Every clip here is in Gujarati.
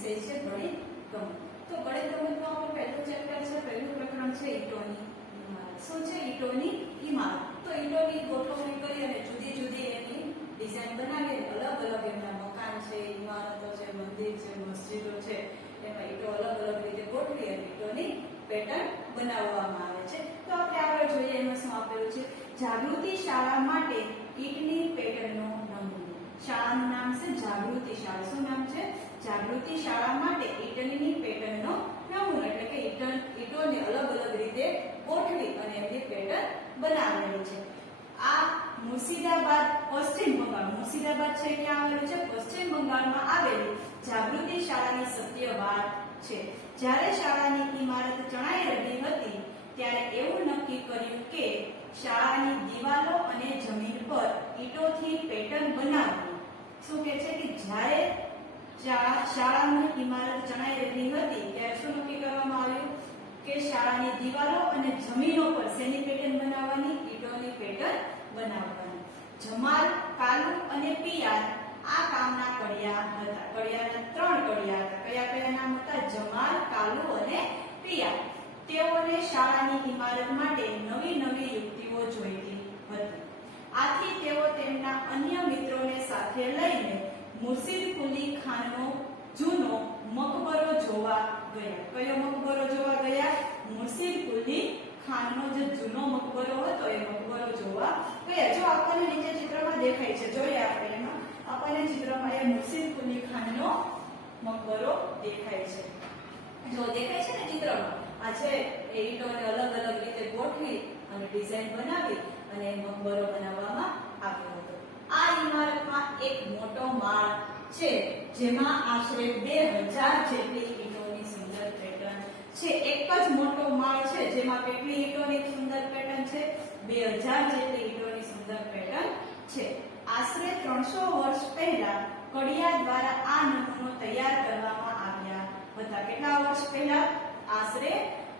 વિષય છે ગણિત ગમત. તો ગણિત ગમતનો આપણો પહેલો ચેપ્ટર છે, પહેલું પ્રકરણ છે ઈંટોની ઇમારત. શું છે? ઈંટોની ઇમારત. તો ઈંટોની ગોઠવણી કરી અને જુદી જુદી એની ડિઝાઇન બનાવી અલગ અલગ એમના મકાન છે, ઇમારતો છે, મંદિર છે, મસ્જિદો છે, એમાં ઈંટો અલગ અલગ રીતે ગોઠવી અને ઈંટોની પેટર્ન બનાવવામાં આવે છે. તો આપણે આગળ જોઈએ એમાં શું આપેલું છે. જાગૃતિ શાળા માટે ઈંટની પેટર્નનો નમૂનો. શાળાનું નામ છે જાગૃતિ શાળા. શું નામ છે? જાગૃતિ શાળા માટે ઈંટની પેટર્નનો નમૂનો. એટલે કે ઈંટોને અલગ અલગ રીતે ગોઠવી અને એમની પેટર્ન બનાવેલી છે. આ મુર્શિદાબાદ, પશ્ચિમ બંગાળ. મુર્શિદાબાદ છે ક્યાં આવેલું છે? પશ્ચિમ બંગાળમાં આવેલી જાગૃતિ શાળાની સત્ય વાત છે. જ્યારે શાળાની ઇમારત ચણાઈ રહી હતી ત્યારે એવું નક્કી કર્યું કે શાળાની દિવાલો અને જમીન પર ઈંટોથી પેટર્ન બનાવવી. શું કહે છે કે જ્યારે શાળાની ઇમારત ચણાઈ રહી હતી ત્યારે શું નક્કી કરવામાં આવ્યું કે શાળાની દિવાલો અને જમીનો પર શેની પેટર્ન બનાવવાની? ઈંટોની પેટર્ન બનાવવાની. જમાલ, કાલુ અને પિયાર આ કામના કડિયા હતા. કડિયાના 3 કડિયા હતા. કયા કયા નામ હતા? જમાલ, કાલુ અને પિયાર. તેઓને શાળાની ઇમારત માટે નવી નવી યુક્તિઓ જોઈતી હતી. આથી તેઓ તેમના અન્ય મિત્રોને સાથે લઈને મુર્શિદ કુલી ખાનનો જૂનો મકબરો જોવા ગયા. કયો મકબરો જોવા ગયા? મુર્શિદ કુલી ખાનનો જે જૂનો મકબરો હતો એ મકબરો જોવા ગયા. જો આપણને નીચે ચિત્રમાં દેખાય છે, જોઈએ આપણે એમાં આપણને ચિત્રમાં એ મુર્શિદ કુલી ખાનનો મકબરો દેખાય છે. જો દેખાય છે ને ચિત્રમાં, આ છે એ ઈંટોને અલગ અલગ રીતે ગોઠવી અને ડિઝાઇન બનાવી અને મકબરો બનાવવામાં આવ્યો હતો. આ ઇમારતમાં એક મોટો માળ છે જેમાં આશરે 2000 જેટલી ઈંટોની સુંદર પેટર્ન છે. એક જ મોટો માળ છે જેમાં કેટલી ઈંટોની સુંદર પેટર્ન છે? 2000 જેટલી ઈંટોની સુંદર પેટર્ન છે. આશરે 300 વર્ષ પહેલા કડિયા દ્વારા આ નમૂનો તૈયાર કરવામાં આવ્યા હતા. કેટલા વર્ષ પહેલા? આશરે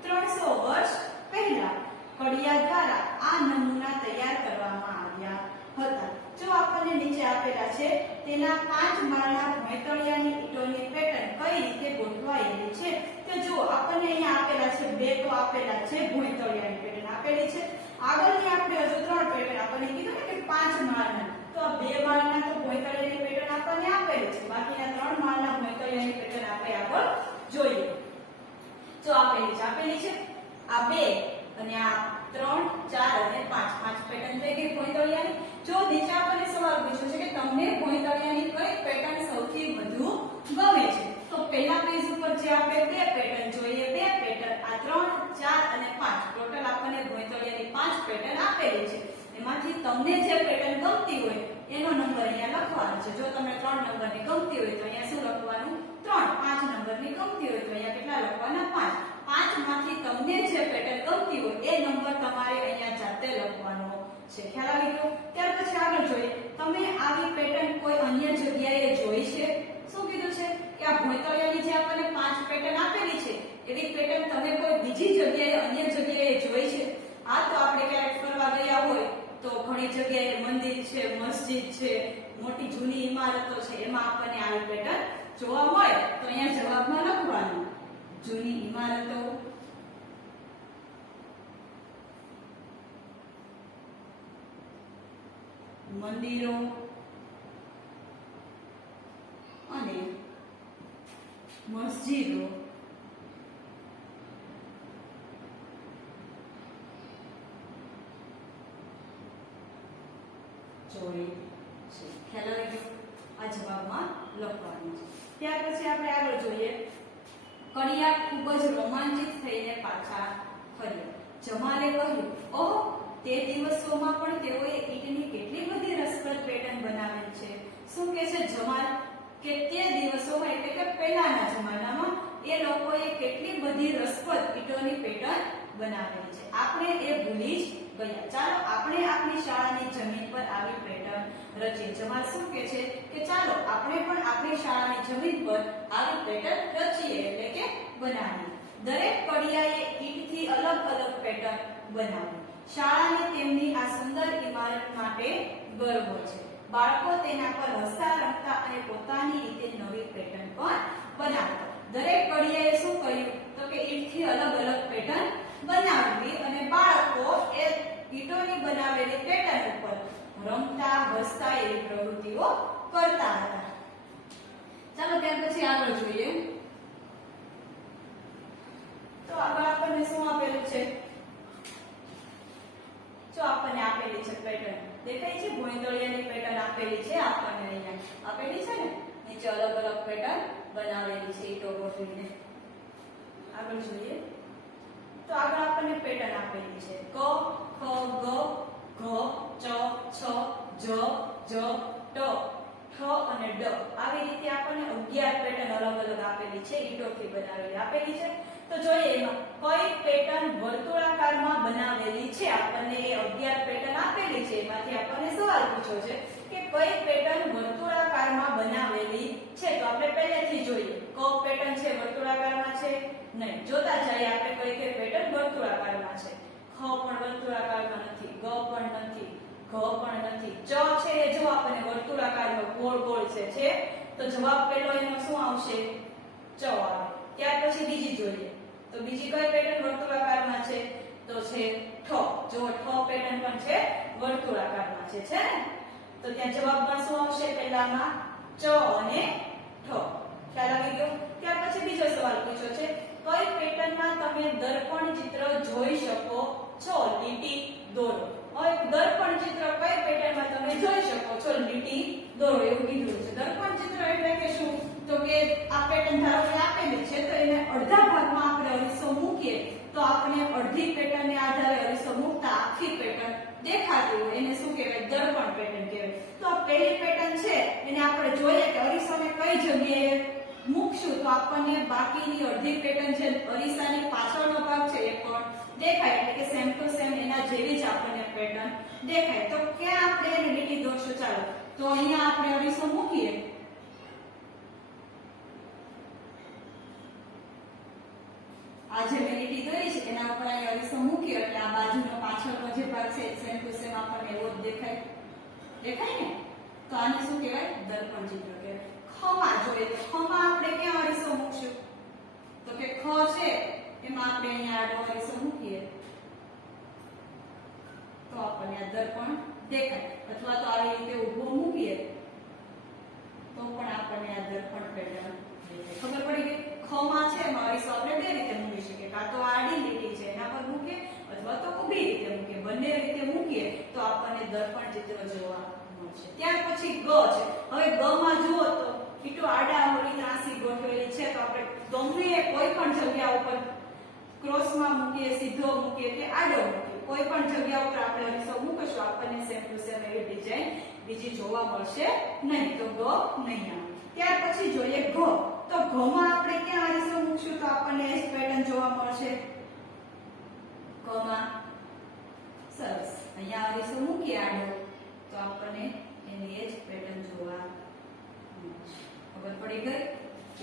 300 વર્ષ પહેલા કડિયા દ્વારા આ નમૂના તૈયાર કરવામાં આવ્યા હતા. જો આપણને નીચે આપેલા છે તેના 5 માળના ભોંયતળિયાની ઈંટોની પેટર્ન કઈ રીતે ગોઠવાયેલી છે તો જો આપણને અહીંયા આપેલા છે, 2 તો આપેલા છે ભોંયતળિયાની પેટર્ન આપેલી છે. આગળની આપણે હજુ 3 પેટર્ન આપણને કીધું ને કે 5 માળના, તો આ 2 માળના તો ભોંયતળિયાની પેટર્ન આપણને આપેલી છે. બાકીના 3 માળના ભોંયતળિયાની પેટર્ન આપણે આગળ જોઈએ. જો આપેલી છે આ 2 અને આ 3, 4 અને 5 પેટર્ન થઈ ગઈ ભોંયતળિયાની. જો નીચે આપણને સવાલ પૂછ્યો છે કે તમને ભોંયતળિયાની કઈ પેટર્ન સૌથી વધુ ગમે છે તો પહેલા પેજ ઉપર જે આપણે 2 પેટર્ન જોઈએ, 2 પેટર્ન આ 3, 4 અને 5 ટોટલ આપણને ભોંયતળિયાની 5 પેટર્ન આપેલી છે. એમાંથી તમને જે પેટર્ન ગમતી હોય એનો નંબર અહીંયા લખવાનો છે. જો તમને 3 નંબરની ગમતી હોય તો અહીંયા શું લખવાનું? 3. 5 નંબરની ગમતી હોય તો અહીંયા કેટલા લખવાના? 5. 5 માંથી તમને જે પેટર્ન ગમતી હોય એ નંબર તમારે અહીંયા જાતે લખવાનો છે. ખ્યાલ આવી ગયો? ત્યાર પછી આગળ જોઈએ, તમે આવી પેટર્ન કોઈ અન્ય જગ્યાએ જોઈ છે? શું કીધું છે કે આ ભોંયતળિયાની જે આપણને 5 પેટર્ન આપેલી છે એવી પેટર્ન તમે કોઈ બીજી જગ્યાએ, અન્ય જગ્યાએ જોઈ છે? આ તો આપણે ક્યારેક ફરવા ગયા હોય તો ઘણી જગ્યાએ મંદિર છે, મસ્જિદ છે, મોટી જૂની ઇમારતો છે, એમાં આપણને આવી પેટર્ન જોવા મળે તો અહીંયા જવાબમાં લખવાનું જૂની ઇમારતો, મંદિરો અને મસ્જિદો જોઈ છે. ખ્યાલ આવી ગયો? આ જવાબમાં લખવાનું છે. ત્યાર પછી આપણે આગળ જોઈએ, કડિયા ખૂબ જ રોમાંચિત થઈને પાછા ફર્યા. જમાલે કહ્યું, ઓહ, તે દિવસોમાં પણ તેઓએ ઈંટની કેટલી બધી રસપ્રદ પેટર્ન બનાવેલ છે. શું કહે છે જમાલ કે તે દિવસોમાં એટલે કે પહેલાના જમાનામાં એ લોકોએ કેટલી બધી રસપ્રદ ઈંટોની પેટર્ન બનાવેલી છે. આપણે એ ભૂલી જ ગયા. ચાલો આપણે આપણી શાળાની જમીન પર આવી પેટર્ન રચીએ. જમાલ શું કહે છે કે ચાલો આપણે પણ આપણી શાળાની જમીન પર આવી પેટર્ન રચીએ એટલે કે બનાવીએ. દરેક કડિયાએ ઈંટથી અલગ અલગ પેટર્ન બનાવી. શાળાને તેમની આ સુંદર ઇમારત માટે ગર્વ છે. બાળકો તેના પર હસતા રમતા અને પોતાની રીતે નવી પેટર્ન પણ બનાવતા. દરેક કડિયાએ શું કર્યું તો કે ઈંટથી અલગ અલગ પેટર્ન બનાવવી અને બાળકો એ ઈંટોની બનાવેલી પેટર્ન ઉપર રમતા હસતા એવી પ્રવૃત્તિઓ કરતા હતા. ચાલો ત્યાર પછી આગળ જોઈએ. તો આગળ આપણને શું આપેલું છે? જો આપણને આપેલી છે પેટર્ન દેખાય છે, ભોંયતળિયાની પેટર્ન આપેલી છે આપણને અહીંયા આપેલી છે ને, નીચે અલગ અલગ પેટર્ન બનાવેલી છે ઈંટો ગોઠવીને. આગળ જોઈએ તો આગળ આપણને પેટર્ન આપેલી છે ક ખ ગ ઘ ચ છ જ જ ટ ઠ અને ડ. આવી રીતે આપણને 11 પેટર્ન અલગ અલગ આપેલી છે, ઈંટોથી બનાવેલી આપેલી છે. તો જોઈએ એમાં કઈ પેટર્ન વર્તુળાકારમાં બનાવેલી છે. આપણને એ 11 પેટર્ન આપેલી છે, એમાંથી આપણને સવાલ પૂછ્યો છે કે કઈ પેટર્ન વર્તુળાકારમાં બનાવેલી છે. તો આપણે પહેલેથી જોઈએ ક પેટર્ન છે વર્તુળાકારમાં છે નહીં. જોતા જઈએ આપણે કઈ કઈ પેટર્ન વર્તુળાકારમાં છે. ખ પણ વર્તુળાકારમાં નથી, ગ પણ નથી, ઘ પણ નથી, ચ છે એ જો આપણને વર્તુળાકારનો ગોળ ગોળ છે. તો જવાબ પહેલો એનો શું આવશે? ચ આવે. ત્યાર પછી બીજી જોઈએ તો બીજી કઈ પેટર્ન વર્તુળાકારમાં છે? તો છે ઠ. જો ઠ પેટર્ન પણ છે વર્તુળાકારમાં છે ને, તો ત્યાં જવાબમાં શું આવશે? પહેલામાં ચ અને ઠ. ખ્યાલ આવી ગયો? ત્યાર પછી બીજો સવાલ પૂછ્યો છે કઈ પેટર્નમાં તમે દર્પણ ચિત્ર જોઈ શકો છો? લીટી દોરો. હવે દર્પણ ચિત્ર કઈ પેટર્નમાં તમે જોઈ શકો છો? લીટી દોરો એવું કીધું છે. દર્પણ ચિત્ર એટલે કે શું? તો કે આ પેટર્ન ધારો કે આપેલી છે તો એને અડધા ભાગમાં આપણે અરીસો મૂકીએ તો આપણે અડધી પેટર્નને આધારે અરીસો મૂકતા આખી પેટર્ન દેખાતી હોય એને શું કહેવાય? દર્પણ પેટર્ન કહેવાય. તો આ પહેલી પેટર્ન છે એને આપણે જોઈએ કે અરીસોને કઈ જગ્યાએ મૂકશું તો આપણને બાકીની અડધી પેટર્ન છે અરીસાની પાછળનો ભાગ છે એ પણ દેખાય, એટલે કે સેમ ટુ સેમ એના જેવી જ આપણને પેટર્ન દેખાય. તો ક્યાં આપણે એને લીટી દોરશું? ચાલો તો અહીંયા આપણે અરીસો મૂકીએ. આ જે મેં લીટી દોરી છે એના ઉપર અહીંયા અરીસો મૂકીએ એટલે આ બાજુનો પાછળનો જે ભાગ છે સેમ ટુ સેમ આપણને એવો જ દેખાય. દેખાય ને? તો આને શું કહેવાય? દર્પણ ચિત્ર કહેવાય. ખમાં જોઈએ તો ખમાં આપણે ક્યાં અરીસો મૂકશું? તો કે ખ છે એમાં આપણે અહીંયા આડો અરીસો મૂકીએ તો આપણને આ દર્પણ દેખાય, અથવા તો આવી રીતે ઊભો મૂકીએ તો પણ આપણને આ દર્પણ પેટર્ન દેખાય. ખબર પડી ગઈ? ખમાં છે એમાં અરીસો આપણે બે રીતે મૂકી શકીએ, કાં તો આડી લીટી છે એના પર મૂકીએ અથવા તો ઊભી રીતે મૂકીએ. બંને રીતે મૂકીએ તો આપણને દર્પણ ચિત્ર જોવા મળશે. ત્યાર પછી ગ છે. હવે ગ માં જુઓ તો ઈંટો આડા હોળી ત્રાસી ગોઠવેલી છે તો આપણે ગમે કોઈ પણ જગ્યા ઉપર ક્રોસમાં મૂકીએ, સીધો મૂકીએ કે આડો મૂકીએ, કોઈ પણ જગ્યા ઉપર આપણે અરીસો મૂકીશું આપણને સેમ ટુ સેમ એવી ડિઝાઇન બીજી જોવા મળશે નહીં. તો ગ નહીં આવે. ત્યાર પછી જોઈએ ઘ. તો ઘ માં આપણે ક્યાં અરીસો મૂકશું તો આપણને એ જ પેટર્ન જોવા મળશે? ઘ માં સરસ અહીંયા અરીસો મૂકીએ આડો તો આપણને એની એ જ પેટર્ન જોવા મળશે. ખબર પડી ગઈ?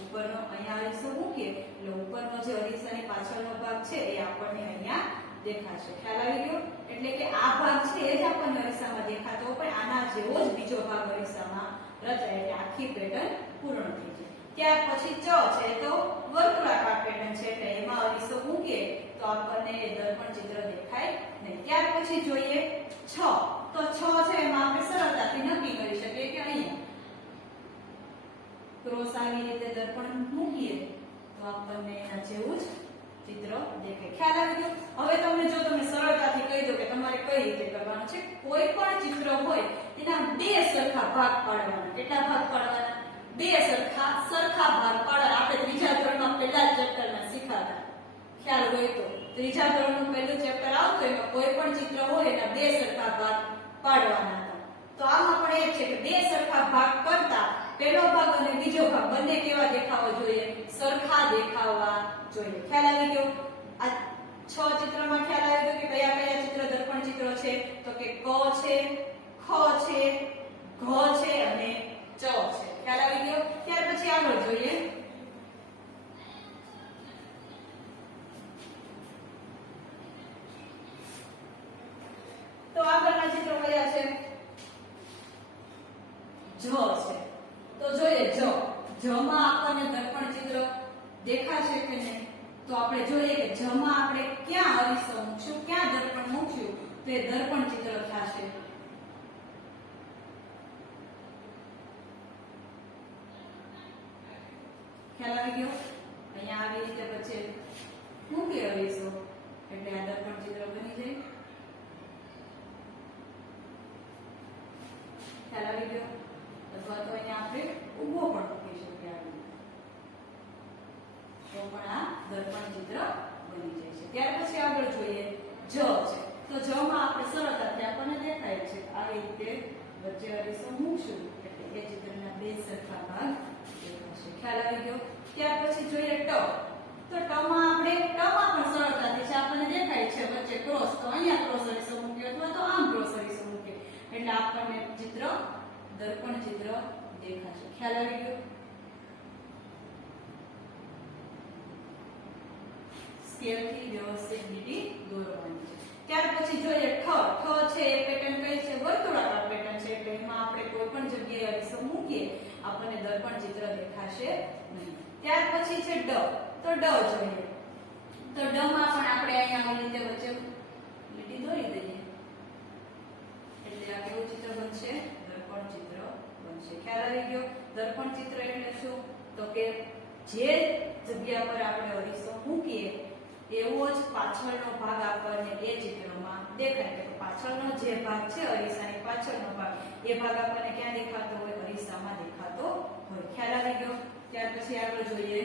ઉપરનો અહીંયા અરીસો મૂકીએ એટલે ઉપરનો જે અરીસાની પાછળનો ભાગ છે એ આપણને અહીંયા દેખાશે. ખ્યાલ આવી ગયો? એટલે કે આ ભાગ છે એ જ આપણને અરીસામાં દેખાતો પણ આના જેવો જ બીજો ભાગ અરીસામાં રચાય એટલે આખી પેટર્ન પૂર્ણ થઈ જાય. ત્યાર પછી ચ છે તો વર્તુળાકાર પેટર્ન છે એટલે એમાં અરીસો મૂકીએ તો આપણને એ દર્પણ ચિત્ર દેખાય નહીં. ત્યાર પછી જોઈએ છ. તો છ છે એમાં આપણે સરળતાથી નક્કી કરી શકીએ કે અહીંયા ક્રોસ આવી રીતે દર્પણ મૂકીએ તો આપણને એના જેવું જ ચિત્ર દેખાય. ખ્યાલ આવી ગયો? હવે તમને જો તમે સરળતાથી કહી દો કે તમારે કઈ રીતે કરવાનું છે. કોઈ પણ ચિત્ર હોય એના બે સરખા ભાગ પાડવાના. કેટલા ભાગ પાડવાના? બે સરખા ભાગ પાડવાના. આપણે ત્રીજા ધોરણમાં પહેલા જ ચેપ્ટરમાં શીખાતા, ખ્યાલ હોય તો. ત્રીજા ધોરણનું પહેલું ચેપ્ટર આવતું એમાં કોઈ પણ ચિત્ર હોય એના બે સરખા ભાગ પાડવાના હતા. તો આમાં પણ એ છે કે બે સરખા ભાગ કરતા પહેલો ભાગ અને બીજો ભાગ બંને કેવા દેખાવા જોઈએ? સરખા દેખાવા જોઈએ. ખ્યાલ આવી ગયો? આ છ ચિત્રમાં ખ્યાલ આવી ગયો કે કયા કયા ચિત્ર દર્પણ ચિત્રો છે? તો કે ક છે, ખ છે, ઘ છે અને ચ છે. ખ્યાલ આવી ગયો? ત્યાર પછી આગળ જોઈએ. તો આગળના ચિત્રો કયા છે? જ છે. તો જોઈએ જ માં આપણને દર્પણ ચિત્ર તો આપણે જોઈએ કે જમાં આપણે ક્યાં અરીસો મૂકશું, ક્યાં દર્પણ મૂકશું, તો એ દર્પણ ચિત્ર થશે. ખ્યાલ આવી ગયો? અહીંયા આવી રીતે પછી મૂકી અરીસો એટલે આ દર્પણ ચિત્ર બની જાય. ખ્યાલ આવી ગયો? અથવા તો અહીંયા આપણે ઊભો પણ મૂકી શકીએ આવી તો પણ આ દર્પણ ચિત્ર બની જાય છે. ત્યાર પછી આગળ જોઈએ જ છે. તો જ માં આપણે સરળતાથી આપણને દેખાય છે આવી રીતે વચ્ચે અરીસો મૂકશું એટલે એ ચિત્રના બે સરખા ભાગ દેખાશે. ખ્યાલ આવી ગયો? ત્યાર પછી જોઈએ ટ. તો ટ માં આપણે ટ માં પણ સરળતાથી છે આપણને દેખાય છે વચ્ચે ક્રોસ, તો અહીંયા ક્રોસ અરીસો મૂક્યો અથવા તો આમ ક્રોસ અરીસો મૂક્યો એટલે આપણને ચિત્ર દર્પણ ચિત્ર દેખાશે. ખ્યાલ આવી ગયો? સ્કેલ થી વ્યવસ્થિત લીટી દોરવાની છે. ત્યાર પછી જોઈએ ઠ. ઠ છે એ પેટર્ન કઈ છે? વર્તુળાકાર પેટર્ન છે એટલે એમાં આપણે કોઈ પણ જગ્યાએ અરીસો મૂકીએ આપણને દર્પણ ચિત્ર દેખાશે નહીં. ત્યાર પછી છે ડ. તો ડ જોઈએ. તો ડ માં પણ આપણે અહીંયા આવી રીતે વચ્ચે લીટી દોરી દઈએ એટલે આ કેવું ચિત્ર બનશે? દર્પણ ચિત્ર બનશે. ખ્યાલ આવી ગયો? દર્પણ ચિત્ર એટલે શું? તો કે જે જગ્યા પર આપણે અરીસો મૂકીએ એવો જ પાછળનો ભાગ આપણને એ ચિત્રમાં દેખાય. કે પાછળનો જે ભાગ છે અરીસાની પાછળનો ભાગ એ ભાગ આપણને ક્યાં દેખાતો હોય? અરીસામાં દેખાતો હોય. ખ્યાલ આવી ગયો? ત્યાર પછી આગળ જોઈએ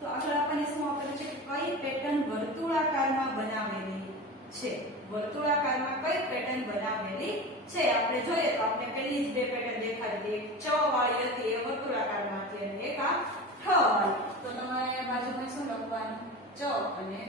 તો આગળ આપણને શું આપેલું છે? કઈ પેટર્ન વર્તુળાકારમાં બનાવેલી છે? વર્તુળાકારમાં કઈ પેટર્ન બનાવેલી છે આપણે જોઈએ તો આપણે પહેલી જ બે પેટર્ન દેખાડી. એક ચ વાળી હતી એ વર્તુળાકારમાં હતી અને એક આ ઠ વાળી. તો તમારે અહીંયા બાજુમાં શું લખવાનું? ચ અને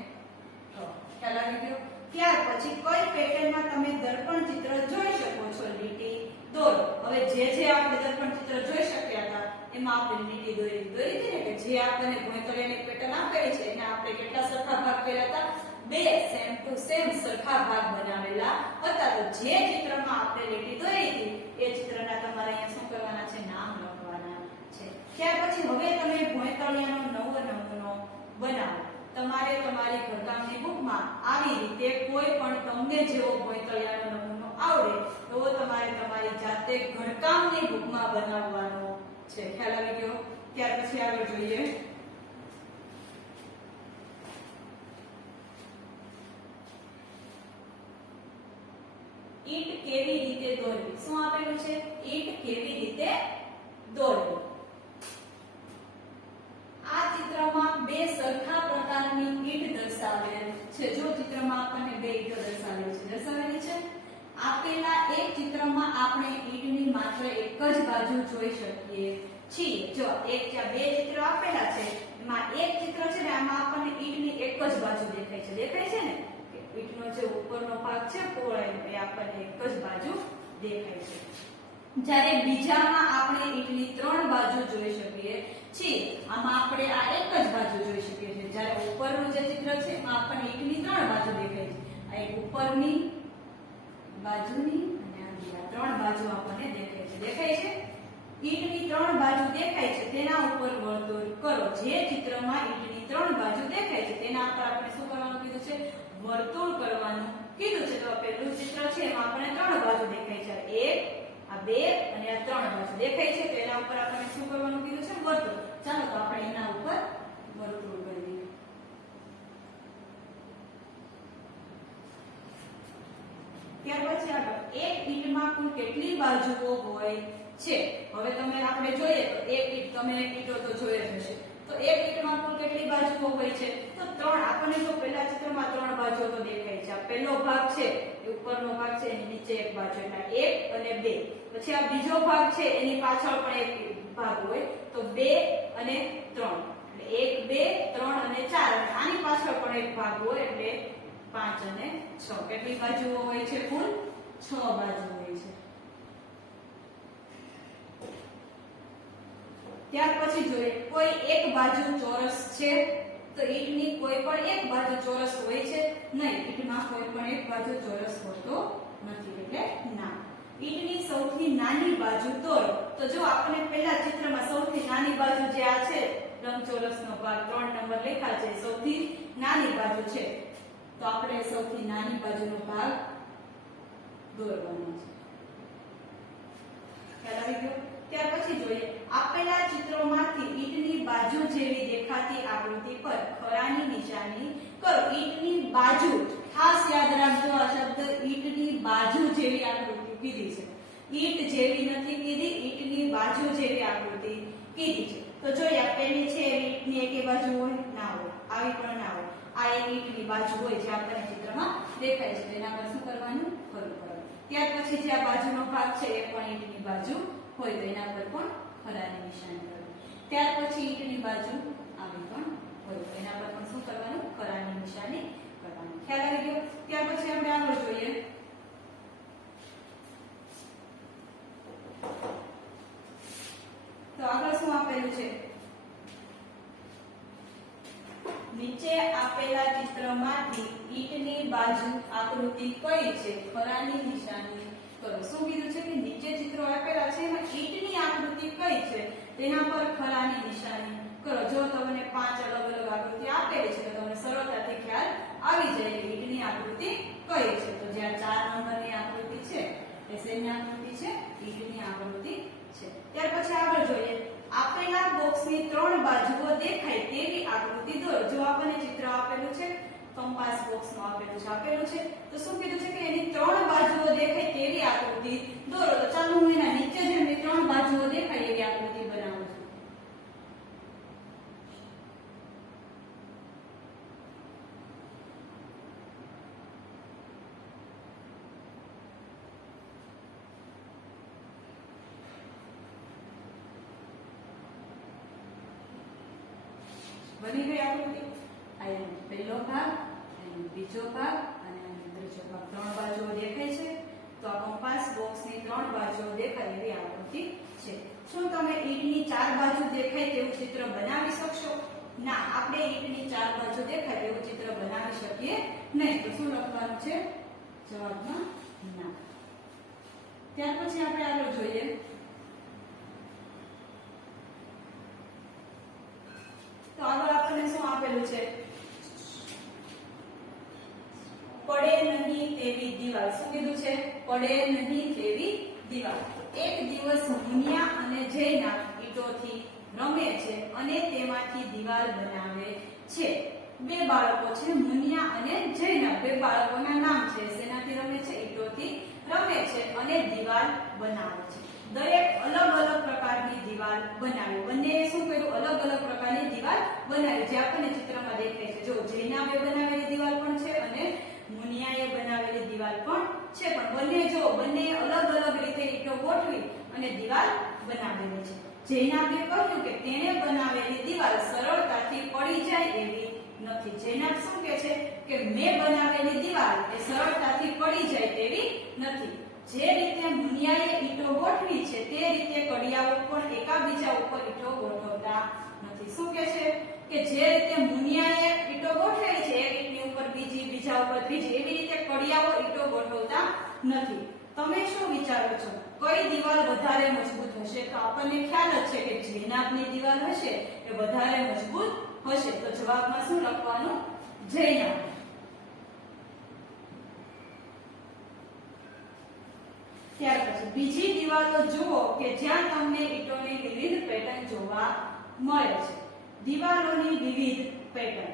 ઠ. ખ્યાલ આવી ગયો? ત્યાર પછી કઈ પેટર્નમાં તમે દર્પણ ચિત્ર જોઈ શકો છો? લીટી દોરો. હવે જે આપણે દર્પણ ચિત્ર જોઈ શક્યા હતા એમાં આપણે લીટી દોરી હતી ને કે જે આપણને ભોંયતળિયાની પેટર્ન આપેલી છે એના આપણે કેટલા સરખા ભાગ કર્યા હતા? બે સેમ ટુ સેમ સરખા ભાગ બનાવેલા હતા. તો જે ચિત્રમાં આપણે લીટી દોરી હતી એ ચિત્રના તમારે અહીંયા શું કરવાના છે? નામ લખવાના છે. ત્યાર પછી હવે તમે ભોંયતળિયાનો નવો નમૂનો બનાવો. તમારે તમારી ઘરકામની બુકમાં આવી રીતે કોઈ પણ તમને જેવો ભોંયતળિયાનો નમૂનો આવડે એવો તમારે તમારી જાતે ઘરકામની બુકમાં બનાવવાનો છે. ખ્યાલ આવી ગયો? ત્યાર પછી આગળ જોઈએ ઈંટ કેવી રીતે દોરવી. શું આપેલું છે? ઈંટ કેવી રીતે દોરવી. આ ચિત્રમાં બે સરખા પ્રકારની ઈંટ દર્શાવેલ છે. જો ચિત્રમાં આપણને બે ઈંટો દર્શાવેલી છે. આપેલા એક ચિત્રમાં આપણે ઈંટની માત્ર એક જ બાજુ જોઈ શકીએ છીએ. જો એક ત્યાં બે ચિત્ર આપેલા છે એમાં એક ચિત્ર છે ને આમાં આપણને ઈંટની એક જ બાજુ દેખાય છે. દેખાય છે ને કે ઈંટનો જે ઉપરનો ભાગ છે પહોળાઈનો એ આપણને એક જ બાજુ દેખાય છે. જ્યારે બીજામાં આપણે ઈંટની ત્રણ બાજુ જોઈ શકીએ છીએ. આમાં આપણે આ એક જ બાજુ જોઈ શકીએ છીએ. જ્યારે ઉપરનું જે ચિત્ર છે એમાં આપણને ઈંટની ત્રણ બાજુ દેખાય છે. આ એક ઉપરની બાજુની અને આ ત્રણ બાજુ આપણને દેખાય છે. દેખાય છે? ઈંટની ત્રણ બાજુ દેખાય છે તેના ઉપર વર્તુળ કરો. જે ચિત્રમાં ઈંટની ત્રણ બાજુ દેખાય છે તેના ઉપર આપણે શું કરવાનું કીધું છે? વર્તુળ કરવાનું કીધું છે. તો પહેલું ચિત્ર છે એમાં આપણને ત્રણ બાજુ દેખાય છે. એક, આ બે અને આ ત્રણ બાજુ દેખાય છે. તો એના ઉપર આપણે શું કરવાનું કીધું છે? વર્તુળ. ચાલો તો આપણે એના ઉપર વર્તુળ કરીએ. ત્યાર પછી આગળ એક ઈંટમાં કુલ કેટલી બાજુઓ હોય છે? હવે તમે આપણે જોઈએ તો એક ઈંટ તમે ઈંટો તો જોઈ જ હશે. તો એક ઈંટમાં કુલ કેટલી બાજુઓ હોય છે? તો ત્રણ. આપણને જો પહેલા ચિત્રમાં ત્રણ બાજુઓ તો દેખાય છે. આ પહેલો ભાગ છે એ ઉપરનો ભાગ છે એની નીચે એક બાજુ એટલે એક અને બે. પછી આ બીજો ભાગ છે એની પાછળ પણ એક ભાગ હોય તો બે અને ત્રણ એટલે એક, બે, ત્રણ અને ચાર. અને આની પાછળ પણ એક ભાગ હોય એટલે 5 અને 6. કેટલી બાજુઓ હોય છે? કુલ 6 બાજુ હોય છે. ત્યાર પછી જોઈએ કોઈ એક બાજુ ચોરસ છે. તો ઈંટની કોઈ પણ એક બાજુ ચોરસ હોય છે નહીં. ઈંટમાં કોઈ પણ એક બાજુ ચોરસ હોતો નથી એટલે ના. ઈંટની સૌથી નાની બાજુ દોરો. તો જો આપણે પહેલા ચિત્રમાં સૌથી નાની બાજુ જે આ છે લંબચોરસનો ભાગ 3 નંબર લખ્યા છે, સૌથી નાની બાજુ છે, તો આપણે સૌથી નાની બાજુનો ભાગ દોરવાનો છે. ખ્યાલ આવી ગયો? ત્યાર પછી જોઈએ આપેલા ચિત્રોમાંથી ઈંટની બાજુ જેવી દેખાતી આકૃતિ પર ખરાની નિશાની કરો. ઈંટની બાજુ, ખાસ યાદ રાખજો આ શબ્દ, ઈંટની બાજુ જેવી આકૃતિ કીધી છે. ઈંટ જેવી નથી કીધી, ઈંટની બાજુ જેવી આકૃતિ કીધી છે. તો જોઈએ આ પહેલી છે ઈંટની એકે બાજુ હોય ના હોય, આવી પણ ના હોય. આ એક ઈંટની બાજુ હોય જે આપણને ચિત્રમાં દેખાય છે, તેના પર શું કરવાનું? ખરું કરવાનું. ત્યાર પછી જે આ બાજુનો ભાગ છે એ પણ ઈંટની બાજુ હોય, તો એના પર પણ ખરાની નિશાની કરવાની. ત્યાર પછી ઈંટની બાજુ આવી પણ હોય, તો એના પર પણ શું કરવાનું? ખરાની નિશાની કરવાની. ખ્યાલ આવી ગયો? ત્યાર પછી આપણે આગળ જોઈએ તો આગળ શું આપેલું છે? નીચે આપેલા ચિત્રમાંથી ઈંટની બાજુ આકૃતિ કઈ છે? ખરાની નિશાની કરો. શું કીધું છે કે નીચે ચિત્રો આપેલા છે એમાં ઈંટની આકૃતિ કઈ છે તેના પર ખરાની નિશાની કરો. જો તમને 5 અલગ અલગ આકૃતિ આપેલી છે તો તમને સરળતાથી ખ્યાલ આવી જાય કે ઈંટની આકૃતિ કઈ છે. તો જે આ 4 નંબરની આકૃતિ છે એ શેની આકૃતિ છે? ઈંટની આકૃતિ છે. ત્યાર પછી આગળ જોઈએ આપેલા બોક્સની 3 બાજુઓ દેખાય તેવી આકૃતિ દોરો. જો આપણને ચિત્ર આપેલું છે, કંપાસ બોક્સમાં આપેલું છે તો શું કીધું છે કે એની 3 બાજુઓ દેખાય તેવી આકૃતિ દોરો. તો ચાલો હું એના નીચે જે 3 બાજુઓ દેખાય એવી આકૃતિ બનાવું છું. બની ગઈ આકૃતિ. આ એનો પહેલો ભાગ, એનો બીજો ભાગ અને એનો ત્રીજો ભાગ. 3 બાજુઓ દેખાય છે તો આ કંપાસ બોક્સની 3 બાજુઓ દેખાય એવી આકૃતિ છે. શું તમે ઈંટની 4 બાજુ દેખાય તેવું ચિત્ર બનાવી શકશો? ના, આપણે ઈંટની 4 બાજુ દેખાય તેવું ચિત્ર બનાવી શકીએ નહીં. તો શું લખવાનું છે? જવાબમાં ના. ત્યાર પછી આપણે આગળ જોઈએ તો આગળ આપણને શું આપેલું છે? પડે નહીં તેવી દીવાલ. શું કીધું છે? પડે નહીં તેવી દીવાલ. એક દિવસ મુનિયા અને જયનાથ ઈંટોથી રમે છે અને તેમાંથી દીવાલ બનાવે છે. 2 બાળકો છે, મુનિયા અને જયનાથ. 2 બાળકોના નામ છે. શેનાથી રમે છે? ઈંટોથી રમે છે અને દીવાલ બનાવે છે. દરેક અલગ અલગ પ્રકારની દીવાલ બનાવી. બંનેએ શું કર્યું? અલગ અલગ પ્રકારની દીવાલ બનાવી જે આપણને ચિત્રમાં દેખાય છે. જો જૈનાબે બનાવેલી દીવાલ પણ છે અને મુનિયાએ બનાવેલી દીવાલ પણ છે, પણ બંને અલગ અલગ રીતે ઈંટો ગોઠવી અને દીવાલ બનાવેલી છે. જૈનાબે કહ્યું કે તેણે બનાવેલી દીવાલ સરળતાથી પડી જાય એવી નથી. જૈનાબ શું કહે છે કે મેં બનાવેલી દીવાલ એ સરળતાથી પડી જાય તેવી નથી. જે રીતે મુનિયાએ ઈંટો ગોઠવી છે તે રીતે કડિયાઓ પણ એકાબીજા ઉપર ઈંટો ગોઠવતા નથી. શું કહે છે કે જે રીતે મુનિયાએ ઈંટો ગોઠવેલી છે, એક ઈંટની ઉપર બીજી, બીજા ઉપર ત્રીજી, એવી રીતે કડિયાઓ ઈંટો ગોઠવતા નથી. તમે શું વિચારો છો? કઈ દીવાલ વધારે મજબૂત હશે? તો આપણને ખ્યાલ જ છે કે જૈનાબની દીવાલ હશે એ વધારે મજબૂત હશે. તો જવાબમાં શું લખવાનું? જૈનાબ. ત્યાર પછી બીજી દિવાલો જુઓ કે જ્યાં તમને ઈંટોની વિવિધ પેટર્ન જોવા મળે છે. દિવાલોની વિવિધ પેટર્ન.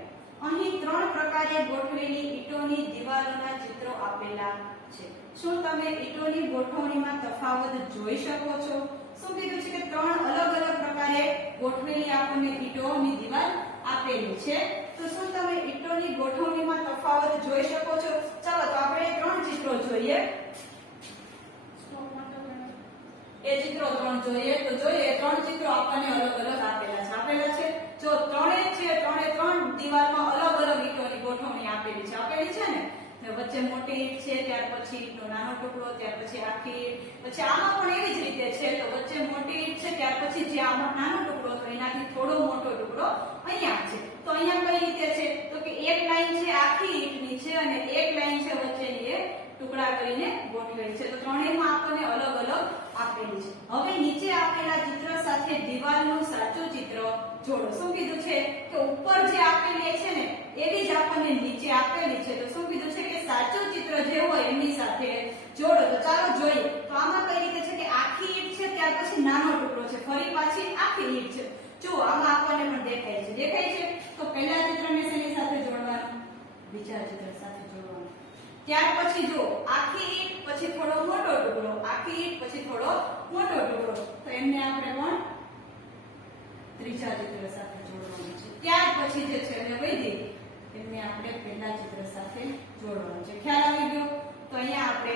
અહીં 3 પ્રકારે ગોઠવેલી ઈંટોની દિવાલોના ચિત્રો આપેલા છે. શું તમે ઈંટોની ગોઠવણીમાં તફાવત જોઈ શકો છો? શું કીધું છે કે 3 અલગ અલગ પ્રકારે ગોઠવેલી આપણને ઈંટોની દિવાલ આપેલી છે. તો શું તમે ઈંટોની ગોઠવણીમાં તફાવત જોઈ શકો છો? ચાલો તો આપણે 3 ચિત્રો જોઈએ. એ ચિત્રો 3 જોઈએ તો જોઈએ 3 ચિત્રો આપણને અલગ અલગ આપેલા છે. જો ત્રણે છે, 3 દિવાલમાં અલગ અલગ ઈંટોની ગોઠવણી આપેલી છે ને, વચ્ચે મોટી ઈંટ છે, ત્યાર પછી ઈંટનો નાનો ટુકડો, ત્યાર પછી આખી ઈંટ, પછી આમાં પણ એવી જ રીતે છે. તો વચ્ચે મોટી ઈંટ છે, ત્યાર પછી જે આમાં નાનો ટુકડો તો એનાથી થોડો મોટો ટુકડો અહીંયા છે. તો અહીંયા કઈ રીતે છે? તો કે એક લાઈન છે આખી ઈંટની છે અને એક લાઈન છે વચ્ચેની એ ટુકડા કરીને ગોઠવેલી છે. તો ત્રણેયમાં આપણને અલગ અલગ આપેલી છે. હવે નીચે આપેલા ચિત્ર સાથે દિવાલનું સાચું ચિત્ર જોડો. શું કીધું છે કે ઉપર જે આપેલી છે ને એવી જ આપણને નીચે આપેલી છે. તો શું કીધું છે કે સાચું ચિત્ર જે હોય એમની સાથે જોડો. તો ચાલો જોઈએ. તો આમાં કઈ રીતે છે કે આખી ઈંટ છે, ત્યાર પછી નાનો ટુકડો છે, ફરી પાછી આખી ઈંટ છે. જો આમાં આપણને પણ દેખાય છે. તો પહેલા ચિત્રને શેની સાથે જોડવાનું? બીજા ચિત્ર સાથે જોડવાનું. ત્યાર પછી જો આખી ઈંટ પછી થોડો મોટો ટુકડો, આખી ઈંટ પછી થોડો મોટો ટુકડો. તો એમને આપણે પણ ત્રીજા ચિત્ર સાથે જોડવાનું છે. ત્યાર પછી જે છે એને વૈધી એમને આપણે પહેલા ચિત્ર સાથે જોડવાનું છે. ખ્યાલ આવી ગયો? તો અહીંયા આપણે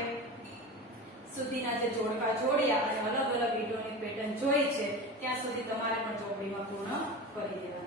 સુધીના જે જોડકા જોડ્યા અને અલગ અલગ ઈંટોની પેટર્ન જોઈ છે ત્યાં સુધી તમારે પણ ચોપડીમાં પૂર્ણ કરી દેવાનું.